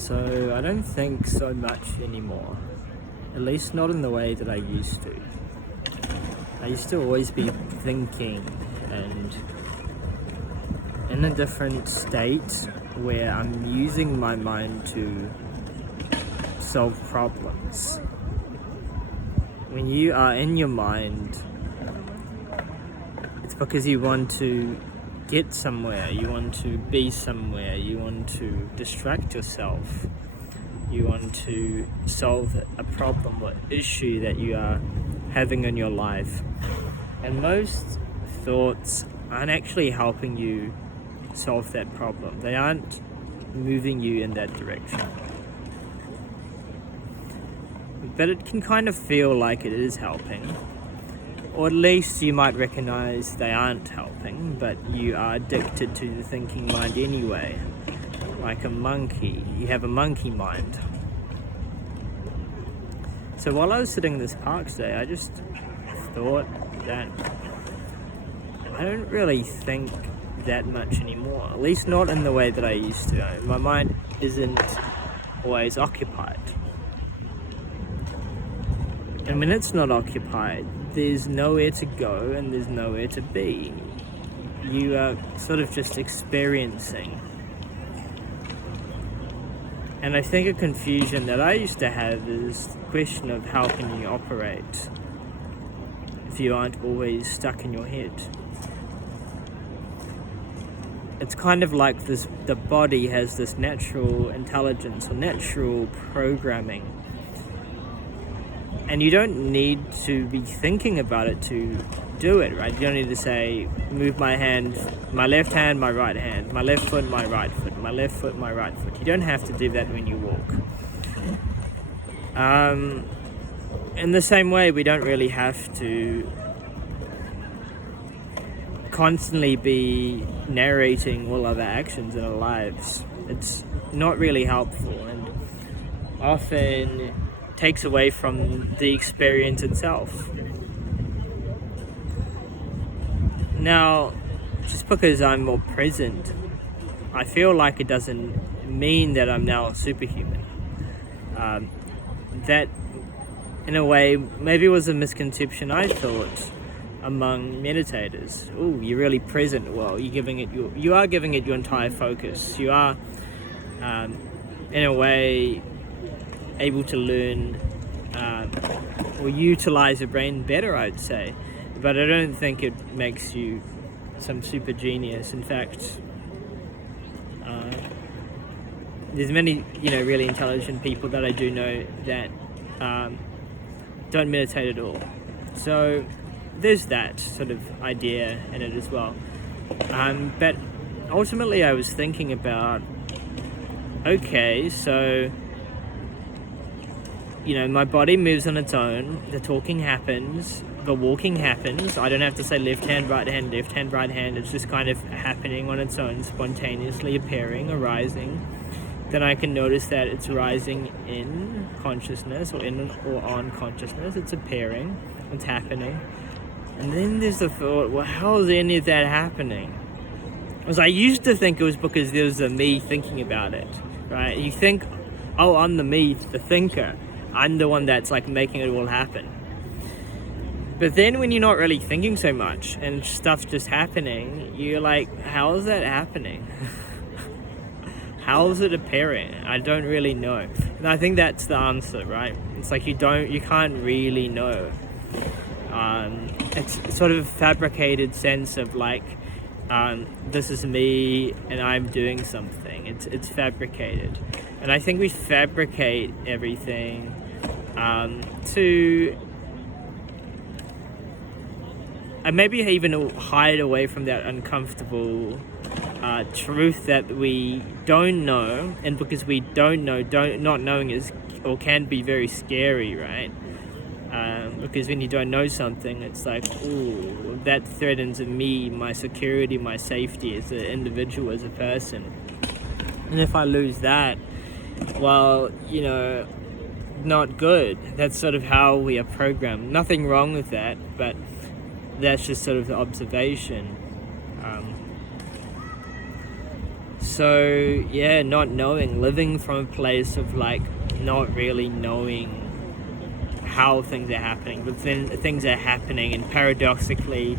So I don't think so much anymore, at least not in the way that I used to. I used to always be thinking and in a different state where I'm using my mind to solve problems. When you are in your mind, it's because you want to get somewhere, you want to be somewhere, you want to distract yourself, you want to solve a problem or issue that you are having in your life. And most thoughts aren't actually helping you solve that problem. They aren't moving you in that direction. But it can kind of feel like it is helping. Or at least you might recognize they aren't helping, but you are addicted to the thinking mind anyway. Like a monkey. You have a monkey mind. So while I was sitting in this park today, I just thought that I don't really think that much anymore. At least not in the way that I used to. My mind isn't always occupied. And when it's not occupied, there's nowhere to go and there's nowhere to be. You are sort of just experiencing. And I think a confusion that I used to have is the question of how can you operate if you aren't always stuck in your head. It's kind of like this, the body has this natural intelligence or natural programming. And you don't need to be thinking about it to do it, right? You don't need to say, move my hand, my left hand, my right hand, my left foot, my right foot, my left foot, my right foot. You don't have to do that when you walk. In the same way, we don't really have to constantly be narrating all of our actions in our lives. It's not really helpful and often takes away from the experience itself. Now, just because I'm more present, I feel like it doesn't mean that I'm now superhuman. That, in a way, maybe was a misconception I thought among meditators. Oh, you're really present. Well, you are giving it your entire focus. You are, in a way, able to learn or utilize your brain better, I'd say. But I don't think it makes you some super genius. In fact, there's many, really intelligent people that I do know that don't meditate at all. So there's that sort of idea in it as well. But ultimately I was thinking about, okay, so my body moves on its own, the talking happens, the walking happens. I don't have to say left hand, right hand, right hand. It's just kind of happening on its own, spontaneously appearing, arising. Then I can notice that it's rising in consciousness or in or on consciousness. It's appearing, it's happening. And then there's the thought, well, how is any of that happening? Because I used to think it was because there was a me thinking about it, right? You think, oh, I'm the me, the thinker. I'm the one that's like making it all happen. But then when you're not really thinking so much and stuff's just happening, you're like, how is that happening? How is it appearing? I don't really know. And I think that's the answer, right? It's like you can't really know. It's sort of a fabricated sense of like, this is me and I'm doing something. It's fabricated. And I think we fabricate everything to maybe even hide away from that uncomfortable truth that we don't know. And because we don't know, not knowing is or can be very scary, right? Because when you don't know something, it's like, ooh, that threatens me, my security, my safety as an individual, as a person. And if I lose that, well, not good. That's sort of how we are programmed. Nothing wrong with that, but that's just sort of the observation. so yeah, not knowing, living from a place of like not really knowing how things are happening, but then things are happening, and paradoxically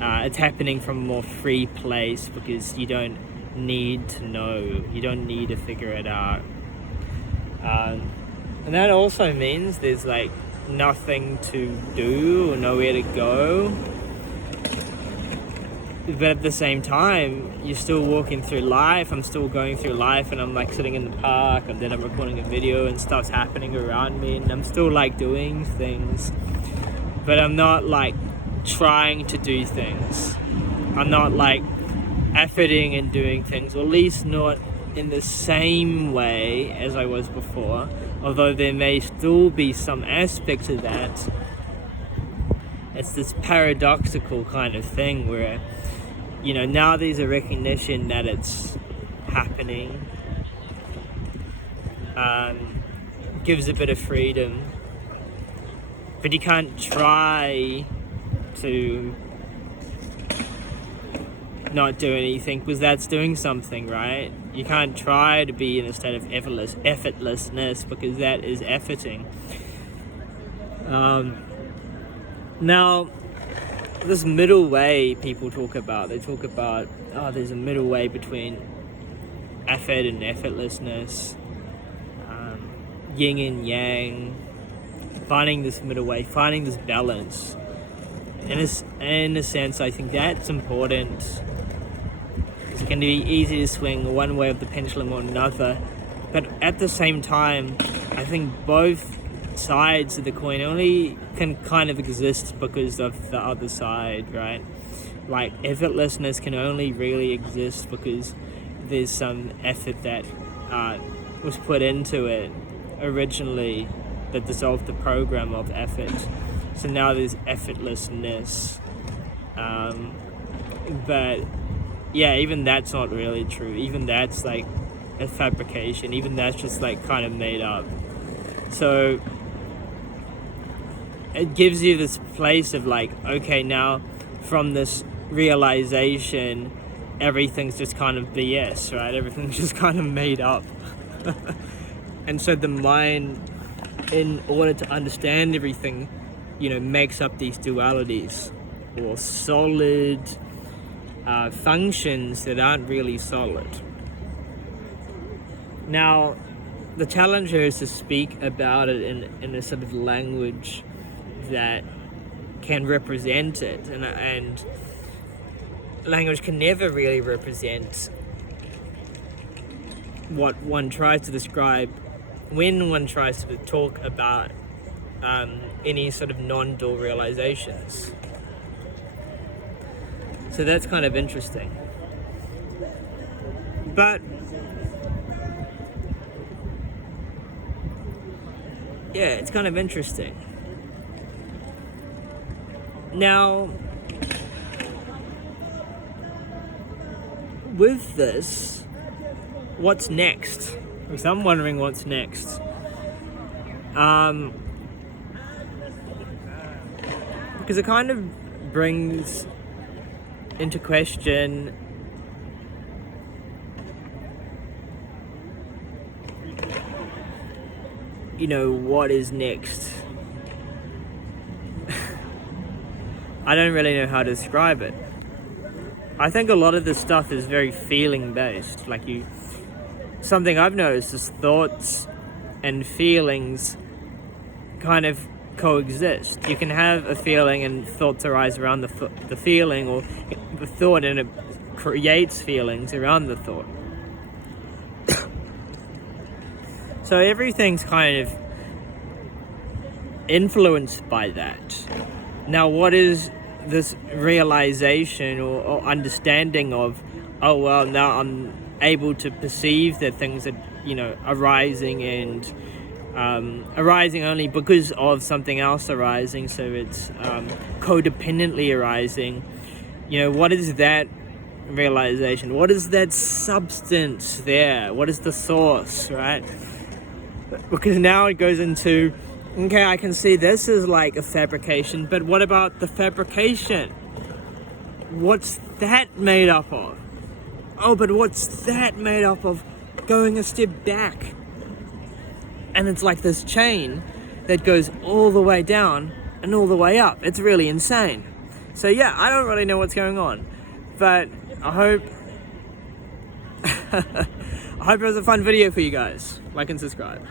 it's happening from a more free place because you don't need to know, you don't need to figure it out. And that also means there's like nothing to do or nowhere to go, but at the same time you're still walking through life. I'm still going through life, and I'm like sitting in the park, and then I'm recording a video and stuff's happening around me, and I'm still like doing things, but I'm not like trying to do things. I'm not like efforting and doing things, or at least not in the same way as I was before, although there may still be some aspects of that. It's this paradoxical kind of thing where, you know, now there's a recognition that it's happening, gives a bit of freedom, but you can't try to not do anything because that's doing something, right? You can't try to be in a state of effortlessness because that is efforting. Now, this middle way people talk about, they talk about, oh, there's a middle way between effort and effortlessness, yin and yang, finding this middle way, finding this balance. In a sense, I think that's important. It can be easy to swing one way of the pendulum or another, but at the same time, I think both sides of the coin only can kind of exist because of the other side, right? Like effortlessness can only really exist because there's some effort that was put into it originally that dissolved the program of effort. So now there's effortlessness, but yeah, even that's not really true. Even that's like a fabrication. Even that's just like kind of made up. So it gives you this place of like, okay, now from this realization, everything's just kind of BS, right? Everything's just kind of made up. And so the mind, in order to understand everything, you know, makes up these dualities or solid functions that aren't really solid. Now, the challenge here is to speak about it in a sort of language that can represent it, and language can never really represent what one tries to describe when one tries to talk about any sort of non-dual realizations. So that's kind of interesting. But yeah, it's kind of interesting. Now, with this, what's next? Because I'm wondering what's next. Because it kind of brings into question you know, what is next? I don't really know how to describe it. I think a lot of this stuff is very feeling based. Like something I've noticed is thoughts and feelings kind of coexist. You can have a feeling and thoughts arise around the feeling, or the thought, and it creates feelings around the thought. So everything's kind of influenced by that. Now, what is this realization or understanding of, oh, well, now I'm able to perceive that things are, you know, arising and arising only because of something else arising, so it's codependently arising. You know, what is that realization? What is that substance there? What is the source, right? Because now it goes into, okay, I can see this is like a fabrication, but what about the fabrication? What's that made up of? oh, but what's that made up of? Going a step back. And it's like this chain that goes all the way down and all the way up. It's really insane. So yeah, I don't really know what's going on, but I hope I hope it was a fun video for you guys. Like and subscribe.